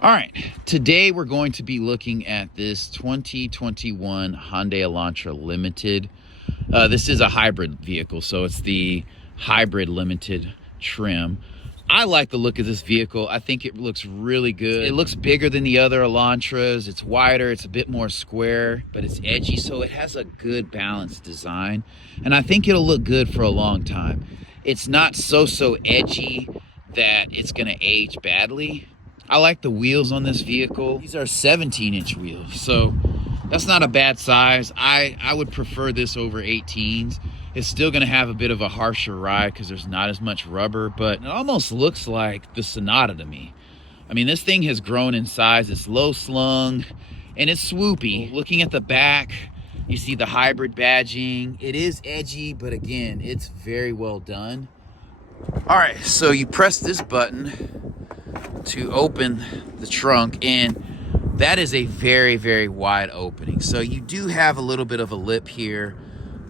All right, today we're going to be looking at this 2021 Hyundai Elantra Limited. This is a hybrid vehicle, so it's the hybrid limited trim. I like the look of this vehicle. I think it looks really good. It looks bigger than the other Elantras. It's wider, it's a bit more square, but it's edgy, so it has a good balanced design. And I think it'll look good for a long time. It's not so edgy that it's gonna age badly. I like the wheels on this vehicle. These are 17-inch wheels, so that's not a bad size. I would prefer this over 18s. It's still gonna have a bit of a harsher ride because there's not as much rubber, but it almost looks like the Sonata to me. I mean, this thing has grown in size. It's low slung and it's swoopy. Looking at the back, you see the hybrid badging. It is edgy, but again, it's very well done. All right, so you press this button to open the trunk, and that is a very wide opening. So you do have a little bit of a lip here,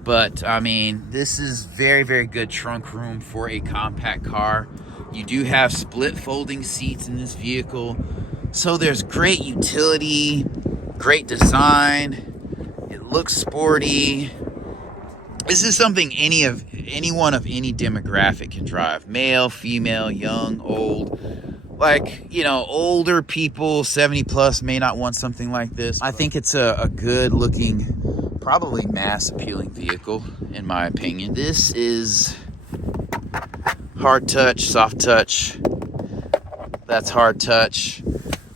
but I mean, this is very good trunk room for a compact car. You do have split folding seats in this vehicle, so there's great utility, great design. It looks sporty. This is something anyone of any demographic can drive. Male, female, young, old. Like, you know, older people, 70 plus, may not want something like this. I think it's a good looking, probably mass appealing vehicle, in my opinion. This is hard touch, soft touch. That's hard touch.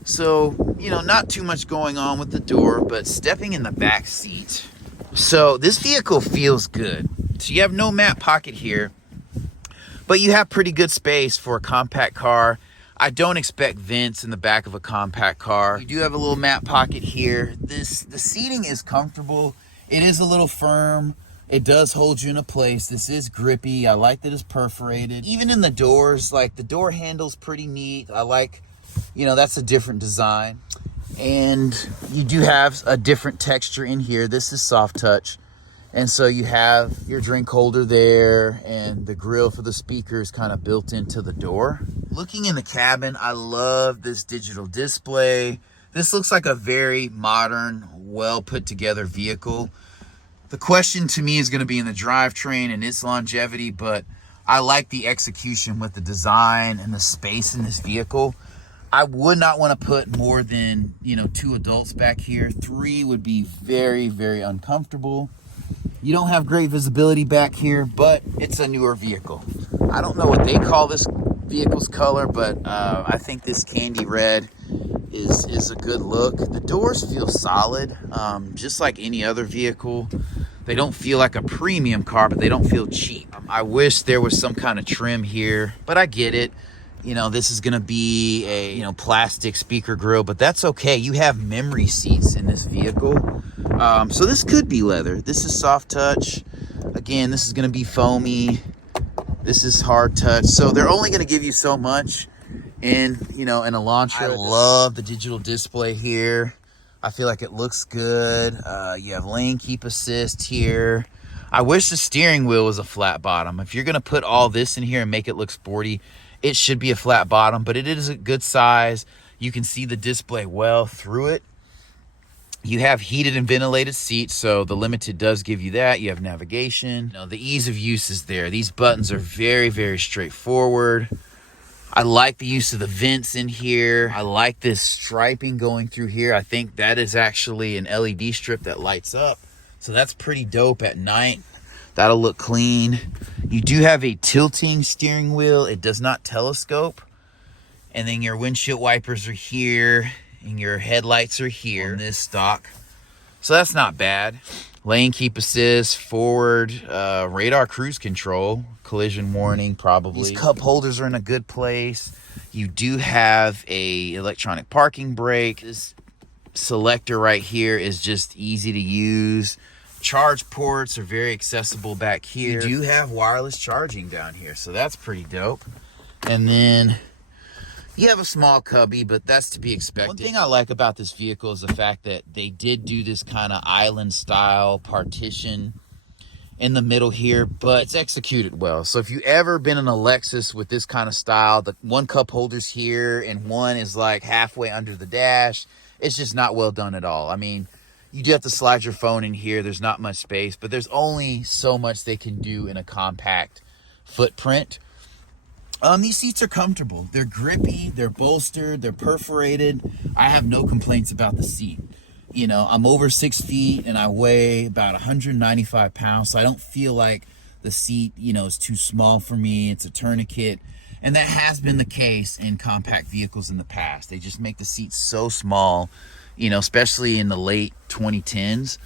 So, you know, not too much going on with the door, but stepping in the back seat. So this vehicle feels good. So you have no mat pocket here, but you have pretty good space for a compact car. I don't expect vents in the back of a compact car. You do have a little mat pocket here. The seating is comfortable. It is a little firm. It does hold you in a place. This is grippy. I like that it's perforated. Even in the doors, like the door handle's pretty neat. I like, you know, that's a different design. And you do have a different texture in here. This is soft touch. And so you have your drink holder there, and the grill for the speakers kind of built into the door. Looking in the cabin, I love this digital display. This looks like a very modern, well put together vehicle. The question to me is going to be in the drivetrain and its longevity, but I like the execution with the design and the space in this vehicle. I would not want to put more than, you know, 2 adults back here. 3 would be very uncomfortable. You don't have great visibility back here, but it's a newer vehicle. I don't know what they call this vehicle's color, but I think this candy red is a good look. The doors feel solid, just like any other vehicle. They don't feel like a premium car, but they don't feel cheap. I wish there was some kind of trim here, but I get it. You know, this is gonna be a, you know, plastic speaker grill, but that's okay. You have memory seats in this vehicle. So this could be leather. This is soft touch. Again, this is gonna be foamy. This is hard touch. So they're only gonna give you so much in, you know, an Elantra. I love the digital display here. I feel like it looks good. You have lane keep assist here. I wish the steering wheel was a flat bottom. If you're gonna put all this in here and make it look sporty, it should be a flat bottom, but it is a good size. You can see the display well through it. You have heated and ventilated seats, so the Limited does give you that. You have navigation. You know, the ease of use is there. These buttons are very straightforward. I like the use of the vents in here. I like this striping going through here. I think that is actually an LED strip that lights up, so that's pretty dope at night. That'll look clean. You do have a tilting steering wheel. It does not telescope. And then your windshield wipers are here, and your headlights are here on this stock. So that's not bad. Lane keep assist, forward, radar cruise control, collision warning probably. These cup holders are in a good place. You do have a electronic parking brake. This selector right here is just easy to use. Charge ports are very accessible back here. You do have wireless charging down here, so that's pretty dope. And then you have a small cubby, but that's to be expected. One thing I like about this vehicle is the fact that they did do this kind of island style partition in the middle here, but it's executed well. So if you ever been in a Lexus with this kind of style, the one cup holder's here and one is like halfway under the dash, it's just not well done at all. I mean, you do have to slide your phone in here. There's not much space, but there's only so much they can do in a compact footprint. These seats are comfortable. They're grippy, they're bolstered, they're perforated. I have no complaints about the seat. You know, I'm over 6 feet and I weigh about 195 pounds, so I don't feel like the seat, you know, is too small for me. It's a tourniquet, and that has been the case in compact vehicles in the past. They just make the seats so small, you know, especially in the late 2010s.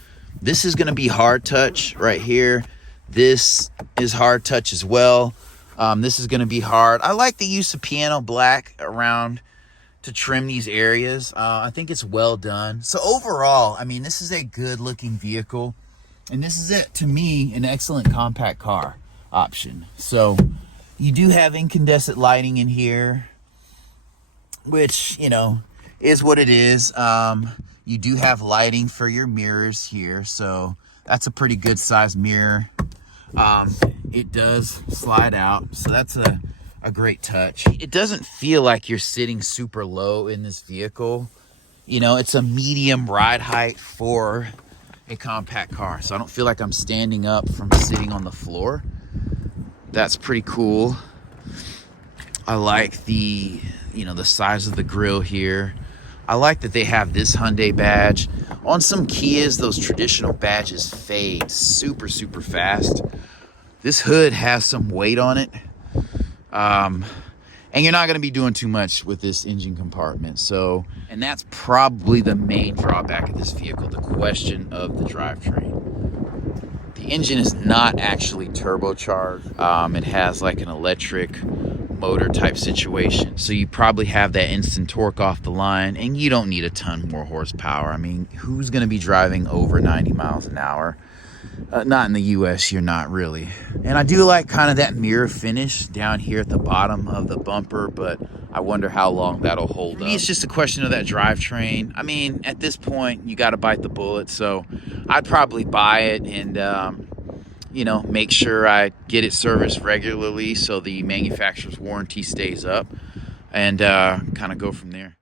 This is going to be hard touch right here. This is hard touch as well. This is going to be hard. I like the use of piano black around to trim these areas. I think it's well done. So overall, I mean, this is a good looking vehicle, and this is it, to me, an excellent compact car option. So you do have incandescent lighting in here, which, you know, is what it is. You do have lighting for your mirrors here, so that's a pretty good size mirror. It does slide out, so that's a great touch. It doesn't feel like you're sitting super low in this vehicle. You know, it's a medium ride height for a compact car, so I don't feel like I'm standing up from sitting on the floor. That's pretty cool. I like the, you know, the size of the grille here. I like that they have this Hyundai badge. On some Kias, those traditional badges fade super fast. This hood has some weight on it. And you're not going to be doing too much with this engine compartment. So, and that's probably the main drawback of this vehicle, the question of the drivetrain. The engine is not actually turbocharged. It has like an electric motor type situation. So you probably have that instant torque off the line, and you don't need a ton more horsepower. I mean, who's going to be driving over 90 miles an hour? Not in the US, you're not really. And I do like kind of that mirror finish down here at the bottom of the bumper, but I wonder how long that'll hold up. For me, it's just a question of that drivetrain. I mean, at this point, you got to bite the bullet, so I'd probably buy it and, you know, make sure I get it serviced regularly so the manufacturer's warranty stays up, and kind of go from there.